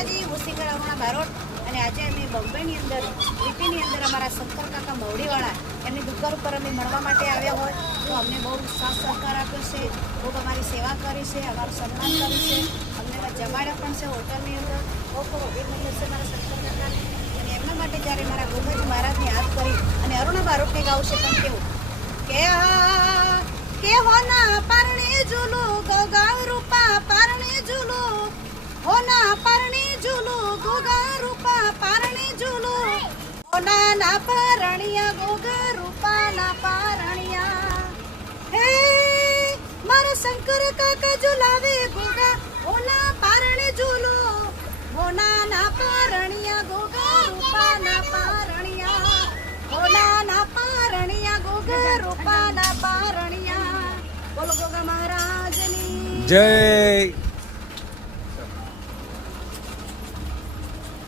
માતાજી, હું સિંગર અરુણા બારોટ. અને આજે અમે બોમ્બેની અંદર લીટીની અંદર અમારા શંકર કાકા મવડીવાળા એમની દુકાન ઉપર અમે મળવા માટે આવ્યા હોય તો અમને બહુ સાથ સહકાર આપ્યો છે, બહુ અમારી સેવા કરી છે, અમારું સન્માન કર્યું છે, અમને જમાડ્યા પણ છે હોટલની અંદર. બહુ ખૂબ અભિનંદન છે મારા શંકર કાકાને. અને એમના માટે જ્યારે મારા ગોગાજી મહારાજને યાદ કરી અને અરુણા બારોટને ગાવું છે પણ કેવું કે હોના પરણે ઝૂલો ગોગા રૂપા પરણે ઝૂલો, હોના પરણે ઝૂલો ગોગા રૂપા પરણે ઝૂલો, હોના ના પરણિયા ગોગા રૂપા ના પરણિયા. હે મારા શંકર કાકા ઝુલાવે ગોગા હોના પરણે ઝૂલો, હોના ના પરણિયા ગોગા રૂપા ના પરણિયા, હોના ના પરણિયા ગોગા રૂપા ના પરણિયા. બોલો ગોગા મહારાજની જય.